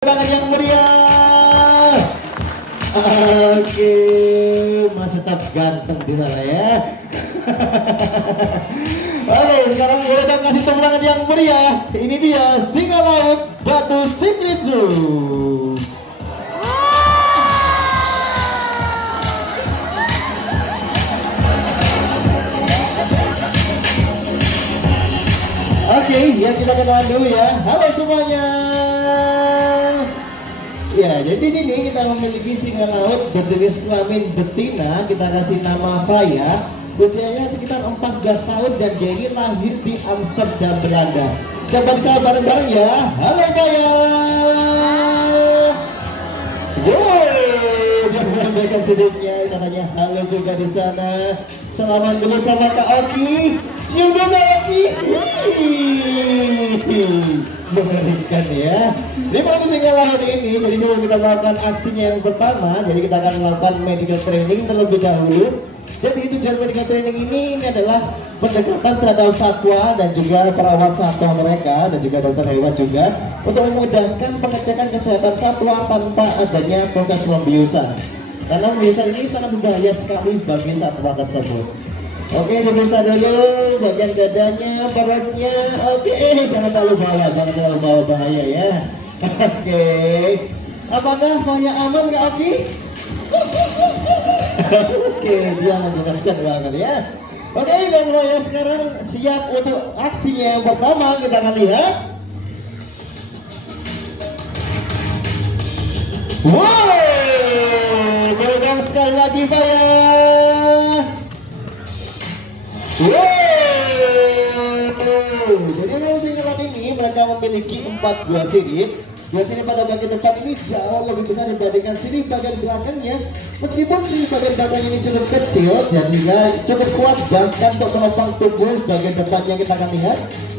Tangan yang meriah. Oke, masih tetap ganteng di sana ya. Oke, sekarang boleh dong kasih tepuk tangan yang meriah. Ini dia Singa Laut Batu Shimizu. Oke, ya kita kenalan dulu ya. Halo semuanya. Ya, jadi di sini kita memiliki singa laut berjenis kelamin betina. Kita kasih nama Faya. Usianya sekitar 14 tahun dan dia ini lahir di Amsterdam, Belanda. Coba disapa bareng-bareng ya. Halo Faya. Yeay, dia menyampaikan sudutnya. Katanya halo juga di sana. Selamat dulu sama Kak Oki. Cium dulu Oki. Mengerikan ya. Lima singa laut ini, jadi sebelum kita melakukan aksinya yang pertama, jadi kita akan melakukan medical training terlebih dahulu. Jadi tujuan medical training ini adalah pendekatan terhadap satwa dan juga perawat satwa mereka dan juga dokter hewan juga untuk memudahkan pengecekan kesehatan satwa tanpa adanya proses pembiusan. Karena pembiusan ini sangat berbahaya sekali bagi satwa tersebut. Oke, diperiksa dulu bagian dadanya, perutnya. Oke, jangan terlalu bawah bahaya ya. Oke, apakah Faya aman Kak Oki? Oke, dia menjelaskan banget ya. Oke, dan Faya sekarang siap untuk aksinya yang pertama. Kita akan lihat. Wow, berikan sekali lagi Faya. Wow, jadi memang singa laut ini mereka memiliki 4 buah sirip. Buah sirip pada bagian depan ini jauh lebih besar dibandingkan sirip bagian belakangnya. Meskipun sirip bagian belakang ini cukup kecil dan juga cukup kuat bahkan untuk menopang tubuh bagian depannya, kita akan lihat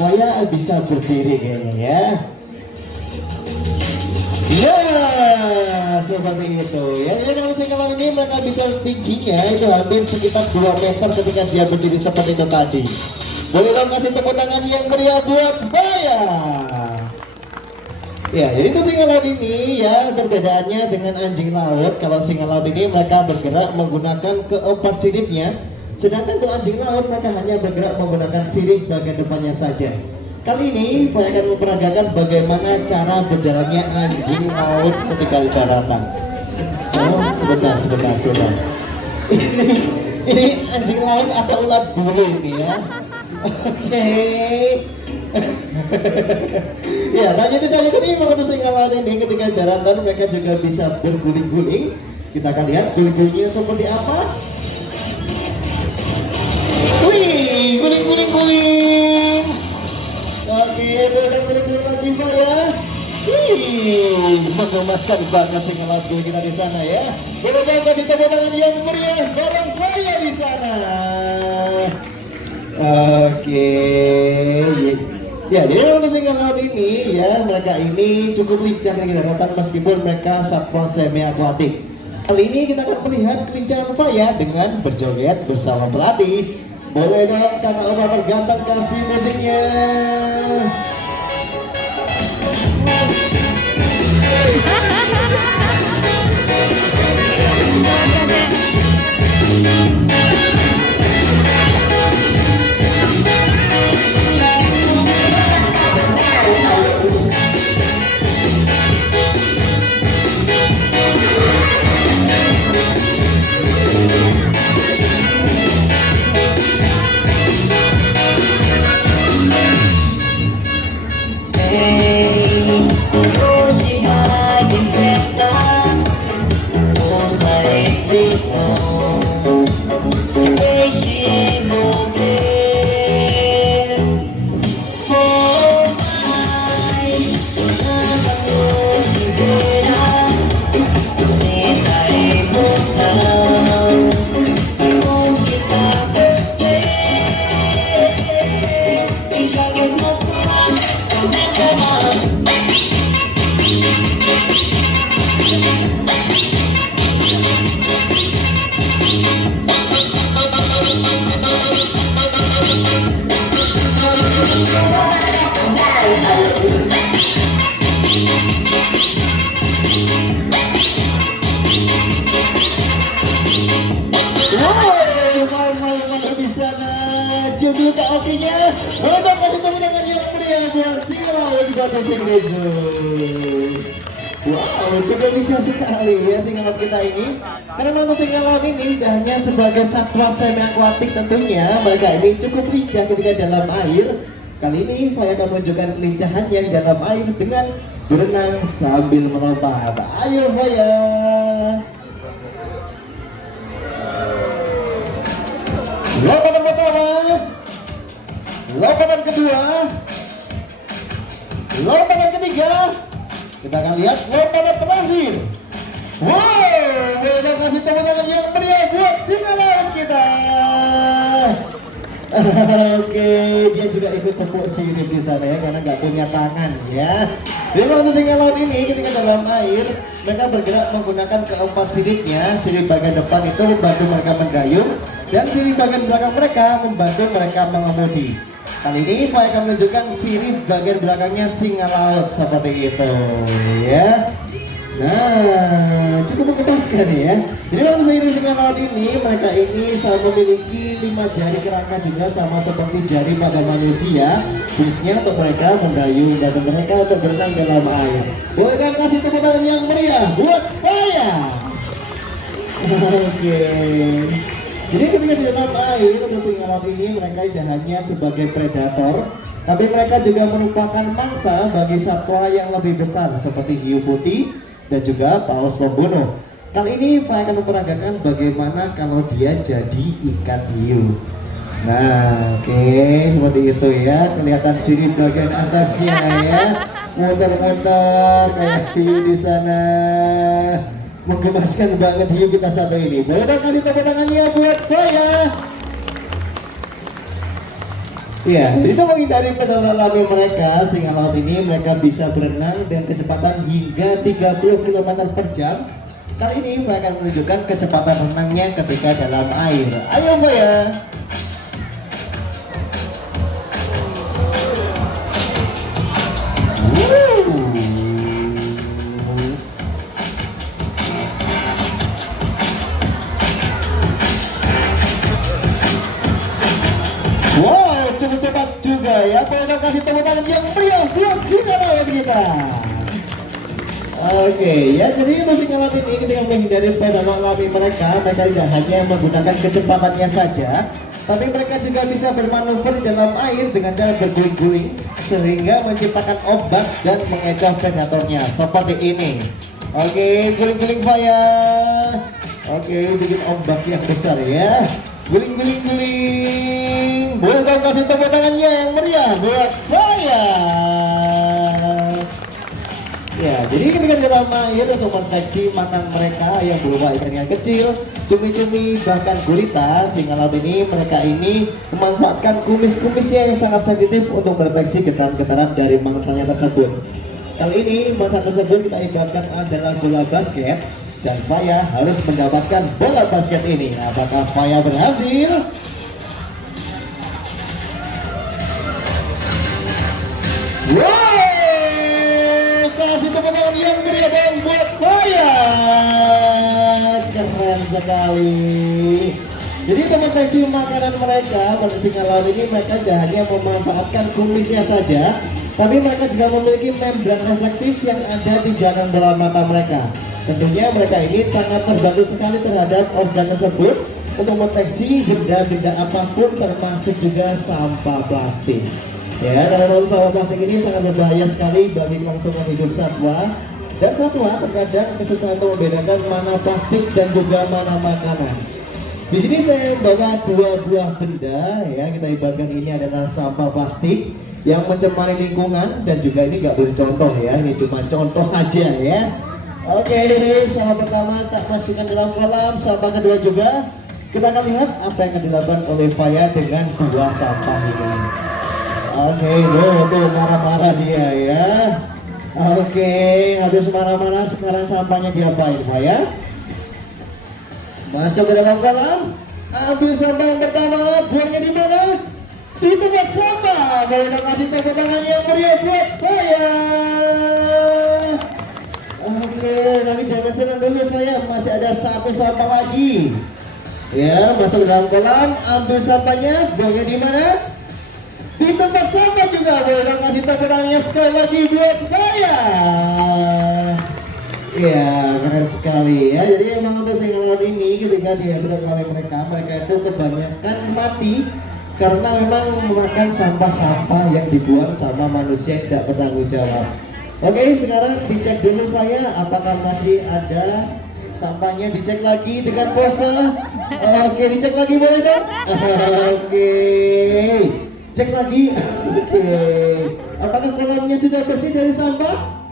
Faya bisa berdiri kayaknya ya. Ya, seperti itu ya. Jadi kalau singa laut ini mereka bisa tingginya itu hampir sekitar 2 meter ketika dia berdiri seperti itu tadi. Boleh dong kasih tepuk tangan yang meriah buat Faya. Ya, jadi itu singa laut ini ya, perbedaannya dengan anjing laut. Kalau singa laut ini mereka bergerak menggunakan keempat siripnya, sedangkan untuk anjing laut mereka hanya bergerak menggunakan sirip bagian depannya saja. Kali ini saya akan memperagakan bagaimana cara berjalannya anjing laut ketika di daratan. Oh, sebentar. Ini anjing laut atau ulat bulu ini ya. Oke. Ya, tanya itu saja tadi untuk singa laut ini ketika di daratan mereka juga bisa berguling-guling. Kita akan lihat guling-gulingnya seperti apa. Wih, guling-guling. Oke, berguling-guling lagi Faya. Wih, mengemaskan banget singa laut kita di sana ya. Boleh dong kasih tepuk tangan yang meriah bareng Faya di sana. Oke. Ya, jadi untuk singa laut ini ya, mereka ini cukup lincah di daratan meskipun mereka satwa semi akuatik. Kali ini kita akan melihat kelincahan Faya dengan berjoget bersama pelatih. Boleh dong kakak Oma terganteng kasih musiknya. Hoje vai de festa, ouça esse som, se deixe envolver. Oh, vai, samba a noite inteira, sinta a emoção, conquistar você. E jogue as mãos pro ar, começa a dança. hokinya. Untuk kasih tepuk tangan yang meriah buat singa laut Batu Signejo. Wow, cukup lincah sekali ya singa laut kita ini. Karena untuk singa laut ini tidak hanya sebagai satwa semi akuatik tentunya, mereka ini cukup lincah ketika dalam air. Kali ini saya akan menunjukkan kelincahan yang dalam air dengan berenang sambil melompat. Ayo Faya. Lompatan pertama, lompatan kedua, lompatan ketiga. Kita akan lihat lompatan terakhir. Wow, kita kasih tepuk tangan yang meriah buat singa laut kita. Oke, dia juga ikut tepuk sirip di sana ya karena nggak punya tangan ya. Jadi untuk singa laut ini ketika dalam air mereka bergerak menggunakan keempat siripnya. Sirip bagian depan itu membantu mereka mendayung dan sirip bagian belakang mereka membantu mereka mengemudi. Kali ini saya akan menunjukkan sirip bagian belakangnya singa laut seperti itu ya. Nah, cukup memuaskan ya. Jadi untuk sirip singa laut ini, mereka ini sama memiliki 5 jari kerangka juga sama seperti jari pada manusia. Fungsinya untuk mereka mendayung dan mereka untuk berenang dalam air. Boleh kan kasih tepuk tangan yang meriah buat saya. Oke. Jadi ketika di dalam air, untuk singa laut ini mereka tidak hanya sebagai predator, tapi mereka juga merupakan mangsa bagi satwa yang lebih besar seperti hiu putih dan juga paus pembunuh. Kali ini saya akan memperagakan bagaimana kalau dia jadi ikan hiu. Nah, oke, seperti itu ya. Kelihatan sirip bagian atasnya ya, muter-muter kayak hiu di sana. Menggemaskan banget hiu kita satu ini. Boleh dong kasih tepuk tangannya buat saya. Ya, itu menghindari pedalan alami mereka. Singa laut ini mereka bisa berenang dengan kecepatan hingga 30 km per jam. Kali ini saya akan menunjukkan kecepatan renangnya ketika dalam air. Ayo Faya. Wow, cukup cepat juga ya. Boleh kasih tepuk tangan yang meriah buat singa laut kita. Oke, ya jadi untuk singa laut ini ketika menghindari pedalan alami mereka tidak hanya menggunakan kecepatannya saja, tapi mereka juga bisa bermanuver di dalam air dengan cara berguling-guling sehingga menciptakan ombak dan mengecoh predatornya seperti ini. Oke, guling-guling Faya. Oke, bikin ombak yang besar ya. Guling-guling-guling. Boleh dong kasih tepuk tangannya yang meriah buat saya. Ya, jadi ketika dalam air untuk mendeteksi makan mereka yang berupa ikan kecil, cumi-cumi, bahkan gurita, singa laut ini mereka ini memanfaatkan kumis-kumisnya yang sangat sensitif untuk mendeteksi getaran-getaran dari mangsanya tersebut. Kali ini mangsa tersebut kita ibaratkan adalah bola basket dan Faya harus mendapatkan bola basket ini. Apakah Faya berhasil? Wow, kasih tepuk tangan yang meriah dan buat Faya. Keren sekali. Jadi untuk mendeteksi makanan mereka, pada singa laut ini mereka tidak hanya memanfaatkan kumisnya saja, tapi mereka juga memiliki membran reflektif yang ada di dalam bola mata mereka. Tentunya mereka ini sangat terbantu sekali terhadap organ tersebut untuk mendeteksi benda-benda apapun termasuk juga sampah plastik. Ya, karena sampah plastik ini sangat berbahaya sekali bagi kelangsungan hidup satwa. Dan satwa terkadang kesusahan untuk membedakan mana plastik dan juga mana makanan. Di sini saya membawa 2 buah benda ya, kita ibaratkan ini adalah sampah plastik yang mencemari lingkungan dan juga ini nggak bercontoh ya, ini cuma contoh aja ya. Oke, sampah pertama tak masukkan dalam kolam, sampah kedua juga. Kita akan lihat apa yang akan dilakukan oleh Faya dengan 2 sampah ini. Oke, tuh marah-marah dia ya. Oke, habis marah-marah sekarang sampahnya diapain Faya? Masuk ke dalam kolam, ambil sampah yang pertama, buangnya di mana? Di tempat sampah. Boleh dong kasih tepuk tangan yang meriah buat Faya. Oke, tapi jangan senang dulu Faya, masih ada 1 sampah lagi. Ya, masuk ke dalam kolam, ambil sampahnya, buangnya di mana? Di tempat sama juga boleh dong kasih tepuk tangannya sekali lagi buat Faya. Iya, keren sekali ya. Jadi emang untuk single out ini ketika dia berkelahi mereka itu kebanyakan mati karena memang memakan sampah-sampah yang dibuang sama manusia yang tidak bertanggung jawab. Oke, sekarang dicek dulu Faya, apakah masih ada sampahnya, dicek lagi dengan pose. Oke, dicek lagi boleh dong? Oke, cek lagi. Oke, apakah kolamnya sudah bersih dari sampah?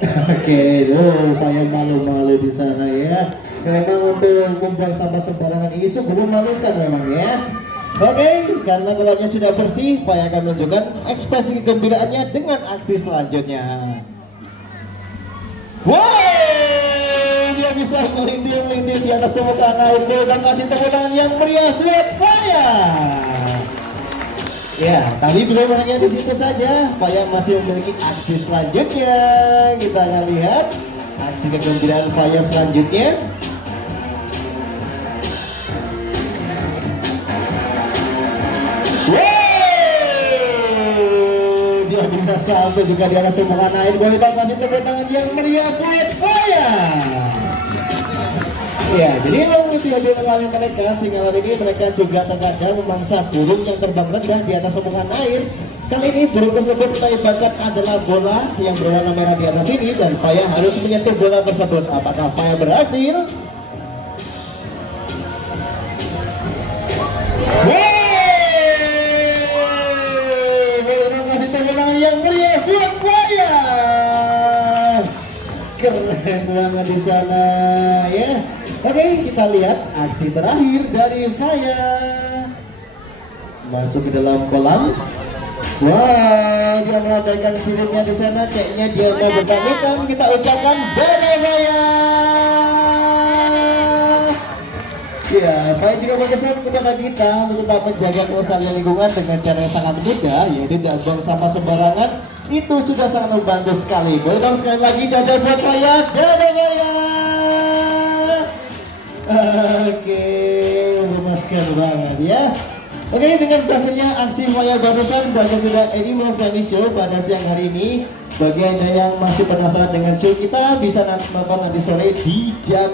Oke, Faya malu-malu di sana ya. Memang untuk membuang sampah sembarangan ini sungguh memalukan memang ya. Oke, karena kolamnya sudah bersih, Faya akan menunjukkan ekspresi kegembiraannya dengan aksi selanjutnya. Wow, dia bisa melintir-melintir di atas permukaan air dan kasih tepuk tangan yang meriah buat Faya. Ya, tapi belum hanya di situ saja, Faya masih memiliki aksi selanjutnya. Kita akan lihat aksi kegembiraan Faya selanjutnya. Wow, dia bisa sampai juga di atas permukaan air. Boleh dong kasih tepuk tangan yang meriah buat Faya. Ya, jadi memang di alami mereka, singa ini mereka juga terkadang memangsa burung yang terbang rendah di atas permukaan air. Kali ini burung tersebut menembakkan adalah bola yang berwarna merah di atas ini dan Faya harus menyentuh bola tersebut. Apakah Faya berhasil? Yang meriah buat Faya. Keren banget di sana ya. Oke, kita lihat aksi terakhir dari Faya. Masuk ke dalam kolam. Wah, dia melambaikan siripnya di sana. Kayaknya dia mau berpamitan. Kita ucapkan dadah Faya. Ya, Faya juga berkesan kepada kita untuk tetap menjaga kelestarian lingkungan dengan cara yang sangat mudah, yaitu tidak buang sampah sembarangan. Itu sudah sangat membantu sekali. Boleh dong sekali lagi dadah buat Faya, dadah Faya. Oke, memuaskan banget ya. Oke, dengan berakhirnya aksi Faya barusan, Bapak sudah Animal Funny Show pada siang hari ini. Bagi Anda yang masih penasaran dengan show kita, bisa nonton nanti sore di jam